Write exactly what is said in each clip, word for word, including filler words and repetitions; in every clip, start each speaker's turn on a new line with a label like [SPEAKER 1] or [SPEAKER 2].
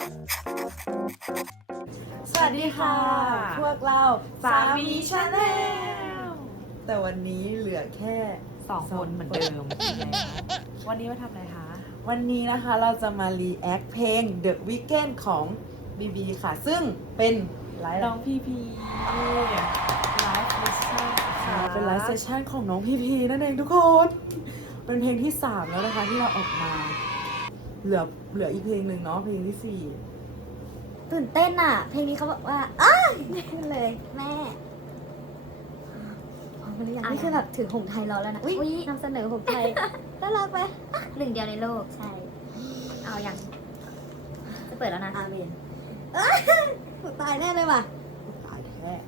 [SPEAKER 1] สวัสดีค่ะพวกเราสามีชาแนลแต่วันนี้เหลือแค่
[SPEAKER 2] สองคนเหมือนเดิมวันนี้มาทำอะไรคะ
[SPEAKER 1] วันนี้นะคะเราจะมารีแอคเพลง The Weeknd ของ บี บี ค่ะซึ่งเป็นไลฟ์
[SPEAKER 2] น้องพีพีไลฟ์เซสชั่นค่ะ
[SPEAKER 1] เป็นไลฟ์เซสชั่นของน้องพีพีนั่นเองทุกคนเป็นเพลงที่สามแล้วนะคะที่เราออกมาเหลือเหลืออีกเพลงหนึ่งเนาะเพลงที่สี่
[SPEAKER 3] ตื่นเต้นอ่ะ เพลงนี้เขาบอกว่าอ้ายขึ้นเลยแม่พร้อมหรือยังนี่คือแบบถือหงส์ไทยรอแล้วนะอุ้ยนำเสนอหงส์ไทยน่ารักไหมหนึ่งเดียวในโลกใช่ เอาอย่างจะเปิดแล้วนะอาเมนตายแน่เลยว่ะ
[SPEAKER 1] ตายแท้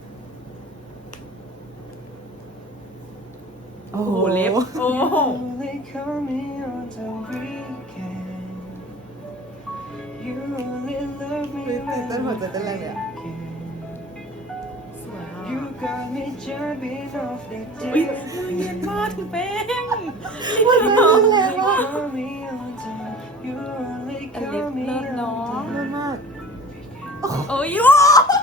[SPEAKER 1] โอ้
[SPEAKER 2] โอ้
[SPEAKER 1] โห
[SPEAKER 2] โหเล็บโอ้โห
[SPEAKER 4] They call me on the weekend. You only love me
[SPEAKER 1] ตื่น
[SPEAKER 4] when
[SPEAKER 1] เต้นหัวใจเต้นแรงเลยอะ
[SPEAKER 2] สวยอ่ะ
[SPEAKER 4] you got me jumping off the
[SPEAKER 2] อุ้ย
[SPEAKER 4] deck.
[SPEAKER 2] เย็นมากถึงเป้ง
[SPEAKER 1] หัวใจเต้นแรงมาก
[SPEAKER 4] Call me on time. You only
[SPEAKER 2] อันเล็บ
[SPEAKER 4] call me
[SPEAKER 2] เลิศ
[SPEAKER 4] on
[SPEAKER 2] เนาะ
[SPEAKER 1] เลิศมาก
[SPEAKER 2] โอ้ยโอ้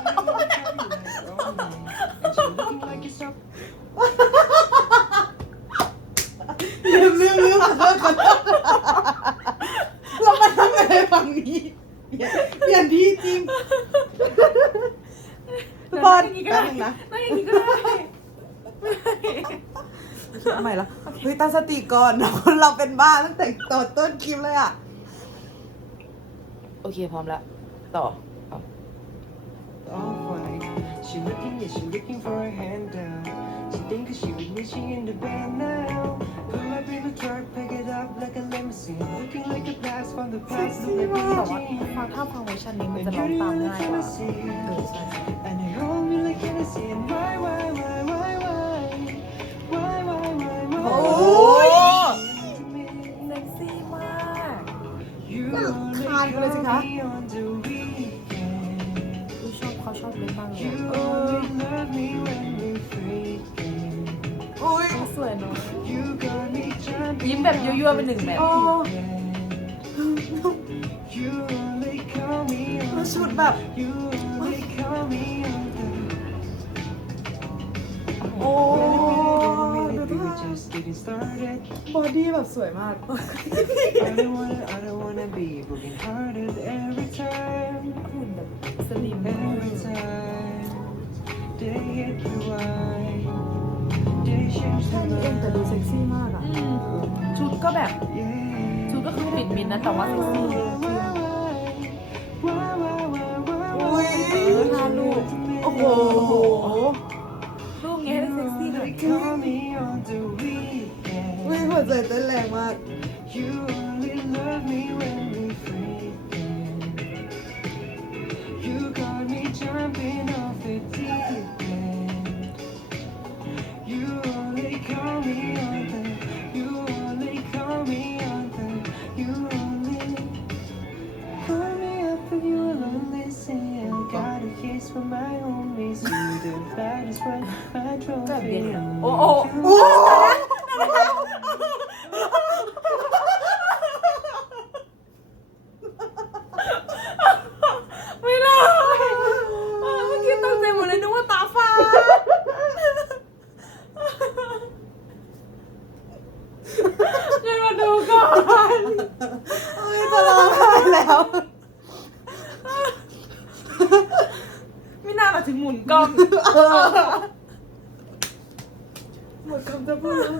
[SPEAKER 4] time. You looking like all night. And you're looking like you're so
[SPEAKER 1] ลืมลืมลืมขอโทษขอโทษเรามาทำอะไรฝั่งนี้เปลี่ยนเปลี่ยนที่จริงทุกคน
[SPEAKER 2] นั่งอย่างนี้ก็
[SPEAKER 1] แป๊บ
[SPEAKER 2] ได้
[SPEAKER 1] นึงนะ
[SPEAKER 2] นั่งอย่างนี้ก็ได้
[SPEAKER 1] ทำไมล่ะเฮ้ยตั้งสติก่อนนะเราเป็นบ้าตั้งแต่ตอนต้นคลิปเลยอ่ะโอเคพร้อมแล้วต่อ
[SPEAKER 4] All white. She looking, yeah, she looking for a handout. She think she with me, she in the bed now. Pull up in the truck, pick it up like a limousine. Looking like a blast from the past, look like
[SPEAKER 2] แต่ว่า
[SPEAKER 4] Billie Jean.
[SPEAKER 2] ฟังถ้าฟังเวอร์ชันนี้มัน
[SPEAKER 4] And
[SPEAKER 2] จะ
[SPEAKER 4] you
[SPEAKER 2] ร้องตาม
[SPEAKER 4] don't
[SPEAKER 2] ง่ายกว่า
[SPEAKER 4] Tennessee.
[SPEAKER 2] เออใช่ใช่
[SPEAKER 4] And they hold me like Hennessy. And why, why, why, why, why? Why, why, why, why?
[SPEAKER 1] โอ้ย
[SPEAKER 4] To me.
[SPEAKER 2] เซ็กซี่มาก
[SPEAKER 4] You
[SPEAKER 1] Look,
[SPEAKER 4] only
[SPEAKER 1] cry
[SPEAKER 4] call
[SPEAKER 1] ไปเลยสิคะ
[SPEAKER 4] me on the weekend.
[SPEAKER 2] อุ๊ยชอบเขาชอบเล่นมากเลย
[SPEAKER 4] You
[SPEAKER 2] อะ
[SPEAKER 4] only love me when we're freaking.
[SPEAKER 1] อุ้ย
[SPEAKER 2] สวยเนาะ
[SPEAKER 4] You got me jumping
[SPEAKER 2] ยิ้มแบบยั่วๆเป็นหนึ่งแบบ
[SPEAKER 1] โอ้
[SPEAKER 4] You only call me
[SPEAKER 1] แล้ว
[SPEAKER 4] on
[SPEAKER 1] ชุดแบบ
[SPEAKER 4] You only call me on the
[SPEAKER 1] โอ้ดู
[SPEAKER 4] We
[SPEAKER 1] ท่า
[SPEAKER 4] were just getting started.
[SPEAKER 1] บอดี้แบบสวยมาก
[SPEAKER 4] I don't wanna, I don't wanna be broken hearted every time.
[SPEAKER 2] หุ่นแบบสลิม
[SPEAKER 4] Every time they hit the wine, they change
[SPEAKER 1] แค่
[SPEAKER 4] the
[SPEAKER 1] นี้เองแต่ดูเซ็กซี่มากอ่ะ
[SPEAKER 2] อืมชุดก็แบบ
[SPEAKER 4] Yeah.
[SPEAKER 2] ชุดก็คือปิดมิดนะแต่ว่าเซ็กซี่
[SPEAKER 1] อุ้ย
[SPEAKER 2] เออท่าลูก
[SPEAKER 1] โอ้โห
[SPEAKER 2] รูปนี้ให้เซ็กซี่หน่อย
[SPEAKER 4] Call me on the weekend.
[SPEAKER 1] อุ้ยหัวใจเต้นแรงมาก
[SPEAKER 4] You only love me when we freaking. You got me jumping off the deep end. You only call me on the. You only call me on the. You only call me up if you lonely. Say I got a kiss from my homies. You the baddest one, my
[SPEAKER 2] แบบเย็น
[SPEAKER 4] trophy.
[SPEAKER 2] อะโอ้โอ้
[SPEAKER 1] โอ้
[SPEAKER 2] ไม่ได้เออเมื่อกี้ตกใจหมดเลยนึกว่าตาฟ้าช่วยมาดูก่อน
[SPEAKER 1] เอ้ยจะร้องไห้แล้ว
[SPEAKER 2] ไม่น่ามาถึงหมุนกล้อง
[SPEAKER 1] หมดคำจะพูดแล้ว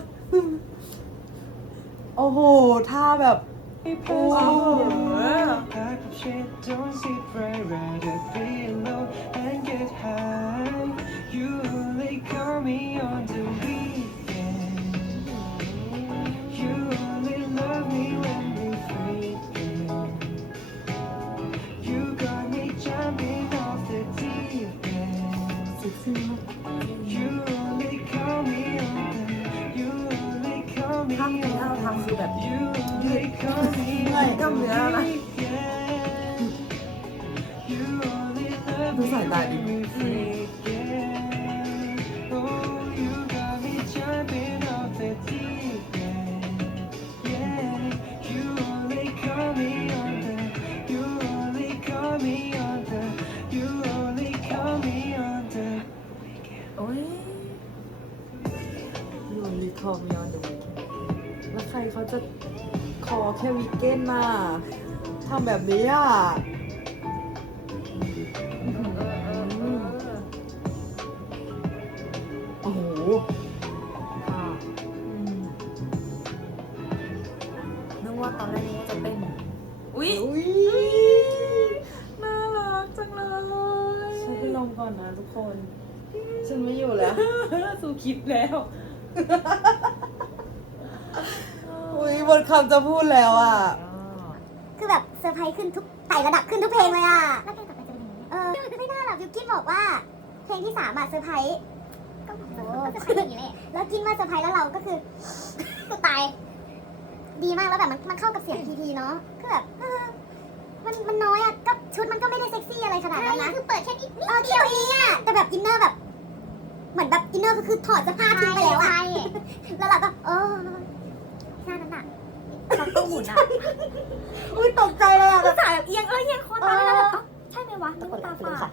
[SPEAKER 1] โอ้โหท่าแบบ
[SPEAKER 4] Hey,
[SPEAKER 1] Oh.
[SPEAKER 4] pack of shit, don't sit right, rather be alone and get high. You only call me on the weekend. You only love me when we freaking. You got me jumping off the deep end.
[SPEAKER 1] เซ็กซี่มาก
[SPEAKER 4] You only call me on the. You only call me
[SPEAKER 2] ทำที่เรา
[SPEAKER 4] on
[SPEAKER 2] ทำคือแบบ
[SPEAKER 4] You only call me
[SPEAKER 1] เหนื่อย
[SPEAKER 2] กล้ามเนื้อนะ
[SPEAKER 4] You only love
[SPEAKER 1] ดู
[SPEAKER 4] me
[SPEAKER 1] สายตาดิ
[SPEAKER 4] when we freaking. Oh, you got me jumping off the deep end. Yeah, you only call me on the. You only call
[SPEAKER 1] เก้นน่ะทำแบบนี้อ่ะ โอ้โหค่ะ
[SPEAKER 2] นึกว่าตอนแรกนี้จะเต้นอุ๊ย
[SPEAKER 1] อุ้ย
[SPEAKER 2] น่ารักจังเลย
[SPEAKER 1] ฉันไปลงก่อนนะทุกคน ฉันไม่อยู่แล้ว
[SPEAKER 2] สูคิดแล้ว
[SPEAKER 1] อุ้ยบนคำจะพูดแล้วอ่ะ
[SPEAKER 3] คือแบบเซอร์ไพรส์ขึ้นทุกไต่ระดับขึ้นทุกเพลงเลยอ่ะ แล้วเพลงต่อไปจะเป็นยังไงเออไม่น่าหรอกบิวกิ้นบอกว่า เพลงที่สามอะเซอร์ไพรส์ก็โอ้เซอร์ไพรส์อย่างนี้แหละแล้วกินมาเซอร์ไพรส์แล้วเราก็คือ ก็ตาย ดีมากแล้วแบบมันมันเข้ากับเสียงทีทีเนาะคือแบบเออมันมันน้อยอ่ะก็ชุดมันก็ไม่ได้เซ็กซี่อะไรขนาดนั้นนะคือเปิดแค่นิดเออเดียวเองอ่ะแต่แบบอินเนอร์แบบ เหมือนแบบอินเนอร์ก็คือถอดเสื้อผ้าทิ้งไปแล้วอ่ะแล้วเราก็เออแค่นั้นอ่ะ
[SPEAKER 2] เขาต้องหมุนอ่ะ
[SPEAKER 1] อุ้ยตกใจเลยอ่ะ
[SPEAKER 2] ก็สายแบบเอียงเออเอียงคอตาแล้วแบบเอ้าใช่ไหมวะนึกว่าตาฝาด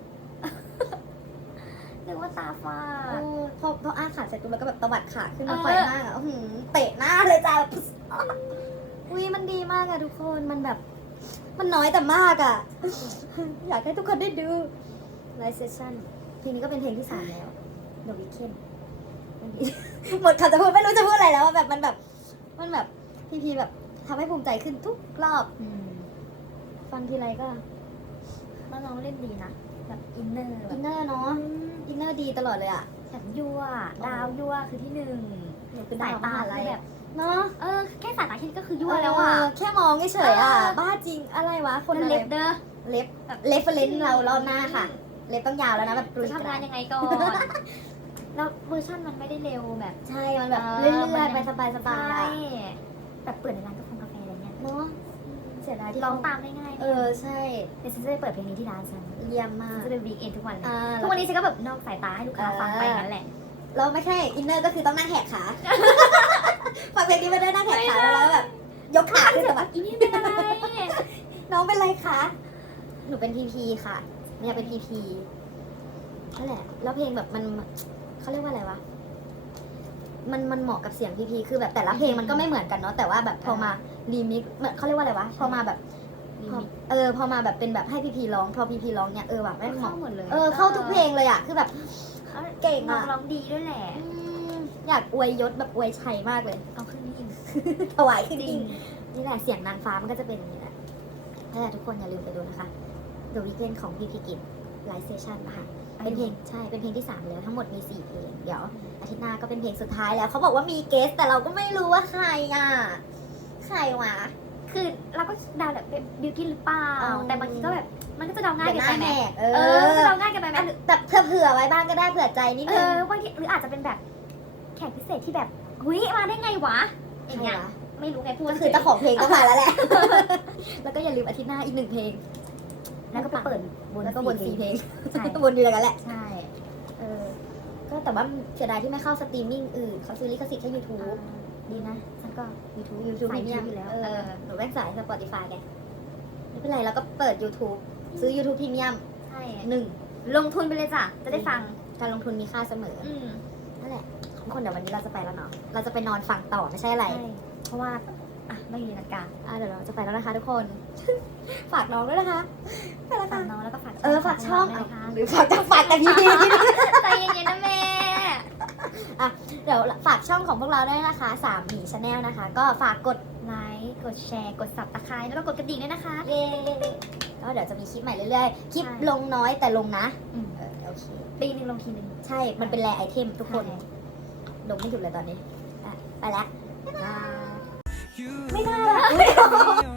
[SPEAKER 2] นึกว่าตาฝาด
[SPEAKER 3] เออพอพออ้าขาเสร็จปุ๊บแล้วก็แบบตวัดขาขึ้นมา
[SPEAKER 2] เออ
[SPEAKER 3] ไฟมากอ่ะอื้อหือเตะหน้าเลยจ้าแบบอุ้ยมันดีมากอะทุกคนมันแบบ มันน้อยแต่มากอะ อยากให้ทุกคนได้ดูไลฟ์เซสชั่นเพลงนี้ก็เป็นเพลงที่สามแล้ว The Weeknd มันดี หมดคำจะพูดไม่รู้จะพูดอะไรแล้วอะแบบมันแบบ มันแบบพีพีแบบทำให้ภูมิใจขึ้นทุกรอบ
[SPEAKER 2] อืม
[SPEAKER 3] ฟังทีไรก็
[SPEAKER 2] แล้วน้องเล่นดีนะแบบอินเนอร์แบ
[SPEAKER 3] อิ
[SPEAKER 2] บ
[SPEAKER 3] นเนอร์เนาะอินเนอร์ดีตลอดเลยอะ
[SPEAKER 2] แถมยั่วดาวยั่วคือที่หนึ่ง
[SPEAKER 3] หนูเป็น
[SPEAKER 2] สาย
[SPEAKER 3] ดาว
[SPEAKER 2] ตาม
[SPEAKER 3] หา
[SPEAKER 2] คื
[SPEAKER 3] ลั
[SPEAKER 2] อย แบ
[SPEAKER 3] อะ
[SPEAKER 2] บ
[SPEAKER 3] เนาะ
[SPEAKER 2] เออแค่สายตาแค่นี้ก็คือยั่วแล้วอ่ะ
[SPEAKER 3] เแค่มองเฉยๆอ่ะ
[SPEAKER 2] เออ
[SPEAKER 3] บ้าจริงอะไรวะ คน
[SPEAKER 2] แล้ว
[SPEAKER 3] อะไร
[SPEAKER 2] เล็บเด้อ
[SPEAKER 3] เล็บแบบเล็บเฟรนเรารอบหน้าค่ะ เล็บต้องยาวแล้วนะแบบ
[SPEAKER 2] จะทำงานยังไงก่อน แล้วเวอร์ชันมันไม่ได้เร็วแบบ
[SPEAKER 3] ใช่ มันแบบ
[SPEAKER 2] เออ
[SPEAKER 3] เรื่
[SPEAKER 2] มัน
[SPEAKER 3] อย
[SPEAKER 2] ยัง
[SPEAKER 3] ๆไปสบายสบา
[SPEAKER 2] ใช่
[SPEAKER 3] ย
[SPEAKER 2] แบบเปิดในร้านกาแฟกาแฟอะไรเงี้ย
[SPEAKER 3] เนาะเสียดายที่
[SPEAKER 2] ร้อง
[SPEAKER 3] เข
[SPEAKER 2] ตามได้ง่าย
[SPEAKER 3] เออใช่
[SPEAKER 2] เดี๋ยวฉันจะไปเปิดเพลงนี้ที่ร้านฉัน
[SPEAKER 3] เยี่ยมมา
[SPEAKER 2] ฉั
[SPEAKER 3] ก
[SPEAKER 2] นจะเป็นวีคเอนทุกวันเลย
[SPEAKER 3] อ่า
[SPEAKER 2] ทุกวันนี้ฉันก็แบบนอกสายตาให้ลูกค้าฟังไปงั้นแหละ
[SPEAKER 3] เราไม่ใช่อินเนอร์ก็คือต้องนั่งแหกขา ฟังเพลงนี้มาด้วยนั่งแหกขาแล้วแล้วแบบ ยกขาขึ้นสะบัด
[SPEAKER 2] อีนี่เป็นอะไร
[SPEAKER 3] น้องเป็นไรคะ หนูเป็นพีพีค่ะ เนี่ยเป็นพีพีนั่นแหละ แล้วเพลงแบบมันเขาเรียกว่าอะไรวะ มันมันเหมาะกับเสียงพีพีคือแบบแต่ละเพลงมันก็ไม่เหมือนกันเนาะ แต่ว่าแบบพอมารีมิกซ์เขาเรียกว่าอะไรวะ พอมาแบบพอเออ พอมาแบบเป็นแบบให้พีพีร้อง พอพีพีร้องเนี่ยเออแบบไม่งเห
[SPEAKER 2] เข้า
[SPEAKER 3] มาะ
[SPEAKER 2] หมดเลย
[SPEAKER 3] เออ เข้าทุกเพลงเลยอะคือแบบ เก่ง
[SPEAKER 2] น้อง
[SPEAKER 3] อะ
[SPEAKER 2] ร้องดีด้วยแหละ
[SPEAKER 3] อืมอยากอวยยศแบบอวยชัยมากเลย
[SPEAKER 2] เอาขึ้นนี่อีก
[SPEAKER 3] ถวายขึ้น
[SPEAKER 2] จริ
[SPEAKER 3] อิ
[SPEAKER 2] ง
[SPEAKER 3] งนี่แหละเสียงนางฟ้ามันก็จะเป็นอย่างนี้แหละนั่นแหละทุกคนอย่าลืมไปดูนะคะ The Weeknd ของพี่พิกิจไลฟ์เซสชั่นนะคะ เป็นเพลงใช่ เป็นเพลงที่สามแล้วทั้งหมดมีสี่เพลง เดี๋ยวอาทิตย์หน้าก็เป็นเพลงสุดท้ายแล้ว เขาบอกว่ามีเกสแต่เราก็ไม่รู้ว่าใครอ่ะ ใครวะ
[SPEAKER 2] คือเราก็เดาแบบเป็นบิวกิ้นหรือเปล่า
[SPEAKER 3] อ๋อ
[SPEAKER 2] แต่บางทีก็แบบมันก็จะเดาง่าย
[SPEAKER 3] เดี๋ยว
[SPEAKER 2] เกิน
[SPEAKER 3] ห
[SPEAKER 2] ไป
[SPEAKER 3] น้า
[SPEAKER 2] ไหม
[SPEAKER 3] แหกเอ
[SPEAKER 2] เออ
[SPEAKER 3] อ
[SPEAKER 2] เดาง่ายเกินไปไหม
[SPEAKER 3] แต่เผื่อเผื่อไว้บ้างก็ได้เผื่อใจนิด
[SPEAKER 2] เอ
[SPEAKER 3] นึง
[SPEAKER 2] อบางทีหรืออาจจะเป็นแบบแขกพิเศษที่แบบหุยมาได้ไงวะอย่างเงี้ย
[SPEAKER 3] ใครวะ
[SPEAKER 2] ไม่รู้ไงพูด
[SPEAKER 3] ก็คือเจ้าของเพลงก็มาแล้วแหละ แล้วก็อย่าลืมอาทิตย์หน้าอีกหนึ่งเพลง
[SPEAKER 2] แล้วก็ไปเปิดบน
[SPEAKER 3] แล้วก็วนสี่เพลง
[SPEAKER 2] ใช่
[SPEAKER 3] วนอยู่อย่างนั้นแหละ
[SPEAKER 2] ใช่
[SPEAKER 3] เออ ก็แต่ว่าเสียดายที่ไม่เข้าสตรีมมิ่งอื่นเขาซื้อลิขสิทธิ์แค่ YouTube
[SPEAKER 2] ดีนะฉันก็
[SPEAKER 3] YouTube YouTube
[SPEAKER 2] สาย
[SPEAKER 3] พรีเมียม
[SPEAKER 2] YouTube อยู่แล้ว
[SPEAKER 3] เอ
[SPEAKER 2] เอ
[SPEAKER 3] อ
[SPEAKER 2] อ
[SPEAKER 3] หนูแว่นสาย Spotify ไงไม่เป็นไรเราก็เปิด YouTube ซื้อ YouTube พรีเมียม
[SPEAKER 2] ใช่
[SPEAKER 3] หนึ่ง
[SPEAKER 2] ลงทุนไปเลยจ้ะจะได้ฟัง
[SPEAKER 3] การลงทุนมีค่าเสมอ
[SPEAKER 2] อืม
[SPEAKER 3] นั่นแหละทุกคนเดี๋ยววันนี้เราจะไปแล้วเนาะเราจะไปนอนฟังต่อไม่ใช่อะไร
[SPEAKER 2] ใช่เพราะว่าอ่ะไม่มีนาฬิกา
[SPEAKER 3] อ่ะเดี๋ยวเราจะไปแล้วนะคะทุกคน ฝากน้องด้วยนะคะไปแล้ว
[SPEAKER 2] ฝา
[SPEAKER 3] ค่ะ
[SPEAKER 2] กน้องแล้วก็ฝาก
[SPEAKER 3] เออฝากช่อง
[SPEAKER 2] ด้วยนะคะ
[SPEAKER 3] หรือฝากจะฝากกันพี่
[SPEAKER 2] ใจเย็นๆนะแม่
[SPEAKER 3] เดี๋ยวฝากช่องของพวกเราด้วยนะคะสามหมีชาแนลนะคะ ก็ฝากกด
[SPEAKER 2] ไลค์กดแชร์กดสับตะไคร้แล้วก็กดกระดิ่งด้วยนะคะ
[SPEAKER 3] เย้ก็เดี๋ยวจะมีคลิปใหม่เรื่อยๆ คลิป
[SPEAKER 2] ใช่
[SPEAKER 3] ลงน้อยแต่ลงนะ
[SPEAKER 2] อืม
[SPEAKER 3] เออโอเค
[SPEAKER 2] ปีหนึ่งลงทีหนึ่ง
[SPEAKER 3] ใช่ มันเป็นแรไอเทมทุกคน
[SPEAKER 2] ใช่
[SPEAKER 3] ลงไม่หยุดเลยตอนนี้อ่ะไปแล้ว
[SPEAKER 2] บาย
[SPEAKER 4] You
[SPEAKER 3] ไม่ได้
[SPEAKER 4] left me on